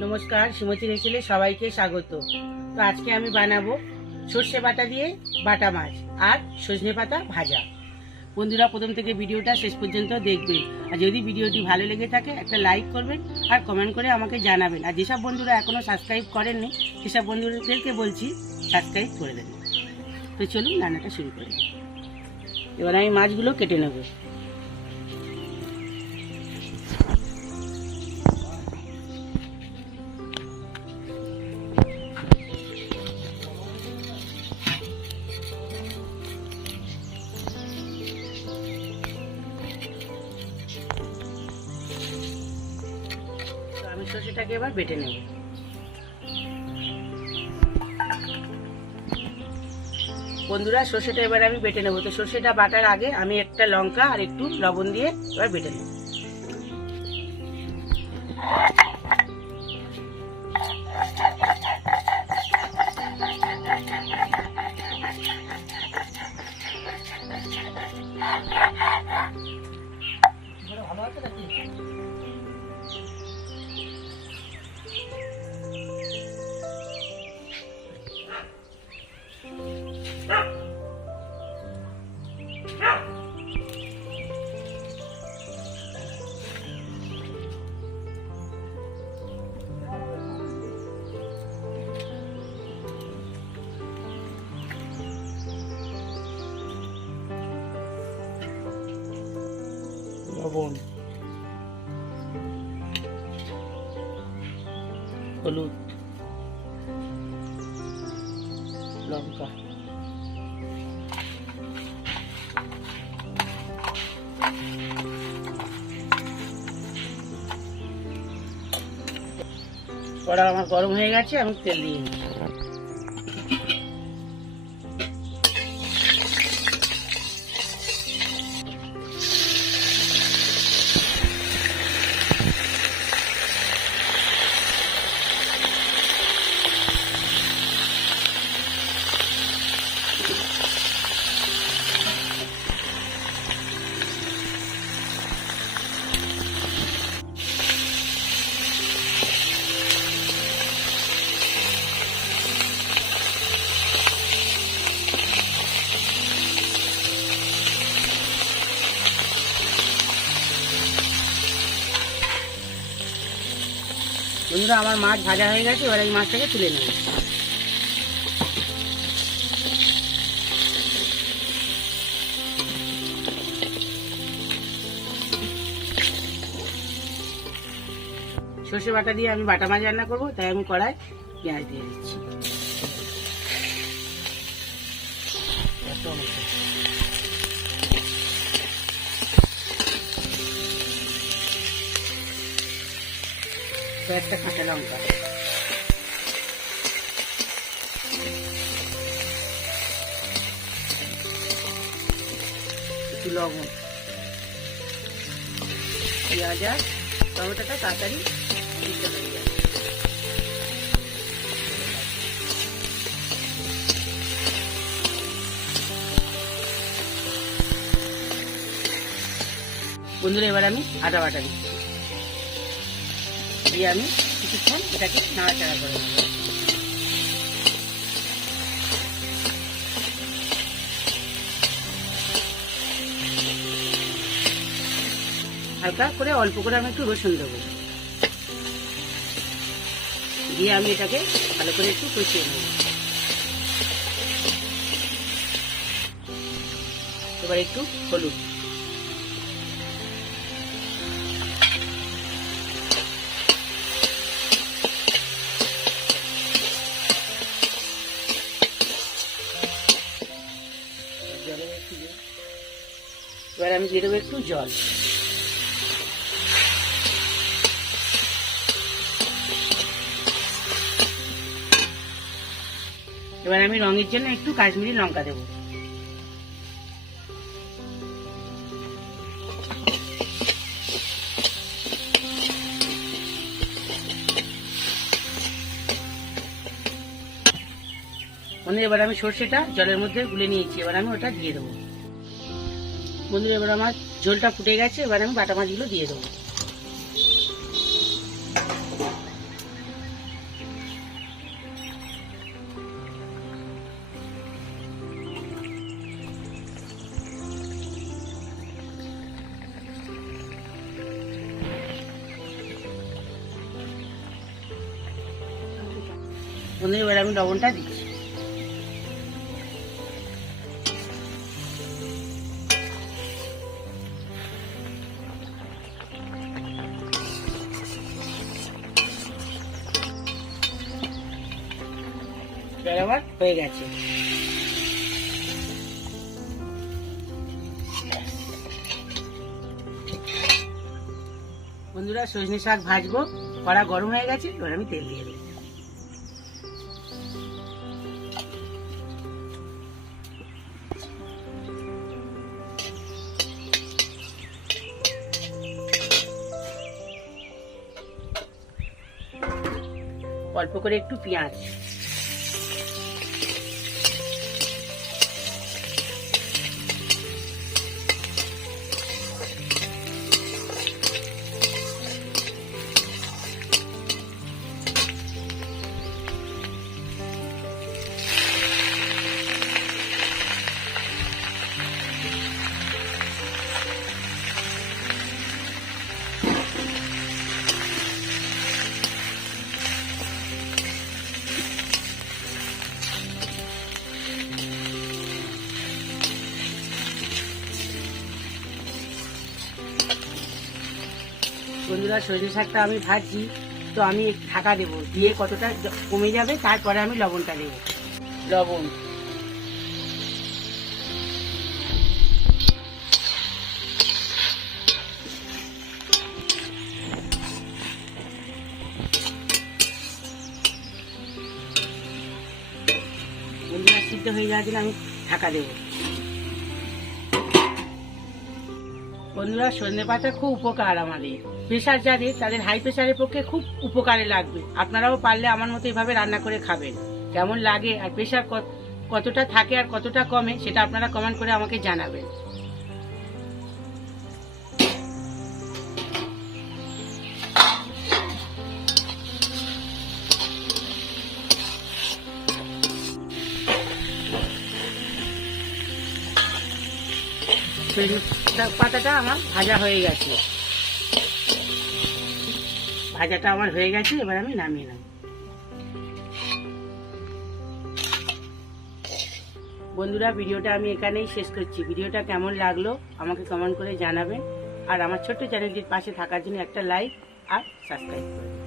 নমস্কার, সুমতি রেচেলে সবাইকে স্বাগত। তো আজকে আমি বানাবো সর্ষে বাটা দিয়ে বাটা মাছ আর সজনে পাতা ভাজা। বন্ধুরা, প্রথম থেকে ভিডিওটা শেষ পর্যন্ত দেখবেন। আর যদি ভিডিওটি ভালো লেগে থাকে, একটা লাইক করবেন আর কমেন্ট করে আমাকে জানাবেন। আর যেসব বন্ধুরা এখনও সাবস্ক্রাইব করেননি, সেসব বন্ধুদেরকে বলছি, সাবস্ক্রাইব করে দেবেন। তো চলুন রান্নাটা শুরু করি। এবার আমি মাছগুলো কেটে নেব। সর্ষেটাকে এবার বেটে নেব। বন্ধুরা, সর্ষেটা এবার আমি বেটে নেব। তো সর্ষেটা বাটার আগে আমি একটা লঙ্কা আর একটু লবণ দিয়ে এবার বেটে নেব। লবণ হলুদ। লঙ্কা। কড়া আমার গরম হয়ে গেছে আমি তেল দিয়ে দিচ্ছি বন্ধুরা, আমার মাছ ভাজা হয়ে গেছে, এবার এই মাছটাকে তুলে নেব। সর্ষে বাটা দিয়ে আমি বাটা মাছ রান্না করব, তাই আমি কড়াই পেঁয়াজ দিয়ে দিচ্ছি। কয়েকটা কাঁচা লঙ্কা। একটু লবণ। পেঁয়াজ আর টমেটোটা তাড়াতাড়ি দিতে যাবে বন্ধুরা, এবার আমি আদা বাটা দিচ্ছি। দিয়ে আমি কিছুক্ষণ এটাকে নাড়াচাড়া করে নেব। হালকা করে, অল্প করে আমি একটু রসুন দেবো। দিয়ে আমি এটাকে ভালো করে একটু কষিয়ে নেব। এবার একটু হলুদ। এবার আমি দিয়ে দেবো একটু জল। এবার আমি রঙের জন্য একটু কাশ্মীরি লঙ্কা দেবো। বন্ধুরা এবার আমি সর্ষেটা জলের মধ্যে গুলে নিয়েছি, এবার আমি ওটা দিয়ে দেবো। বন্ধুরা, এবার আমার ঝোলটা ফুটে গেছে, এবার আমি বাটা মাছগুলো দিয়ে দেবো। বন্ধুরা, এবার আমি লবণটা দিচ্ছি। আমার হয়ে গেছে। বন্ধুরা, সজনে শাক ভাজবো, কড়া গরম হয়ে গেছে, এবার আমি তেল দিয়ে অল্প করে একটু পেঁয়াজ। বন্ধুরা সজনে শাকটা আমি ভাজছি তো আমি ঢাকা দেবো। দিয়ে কতটা কমে যাবে তারপরে আমি লবণটা দেবো। লবণ। বন্ধুরা সিদ্ধ হয়ে যাওয়ার জন্য আমি ঢাকা দেবো। বন্ধুরা সজনে পাতা খুব উপকার আমাদের। প্রেশার যাদের তাদের হাই প্রেশারের পক্ষে খুব উপকারে লাগবে। আপনারাও পারলে আমার মতো এভাবে রান্না করে খাবেন। কেমন লাগে আর প্রেশার কতটা থাকে আর কতটা কমে, সেটা আপনারা কমেন্ট করে আমাকে জানাবেন। পাতাটা আমার ভাজা হয়ে গেছে। ভাজাটা আমার হয়ে গেছে, এবার আমি নামিয়ে নেব। বন্ধুরা, ভিডিওটা আমি এখানেই শেষ করছি। ভিডিওটা কেমন লাগল আমাকে কমেন্ট করে জানাবেন। আর আমার ছোট্ট চ্যানেলটির পাশে থাকার জন্য একটা লাইক আর সাবস্ক্রাইব করবেন।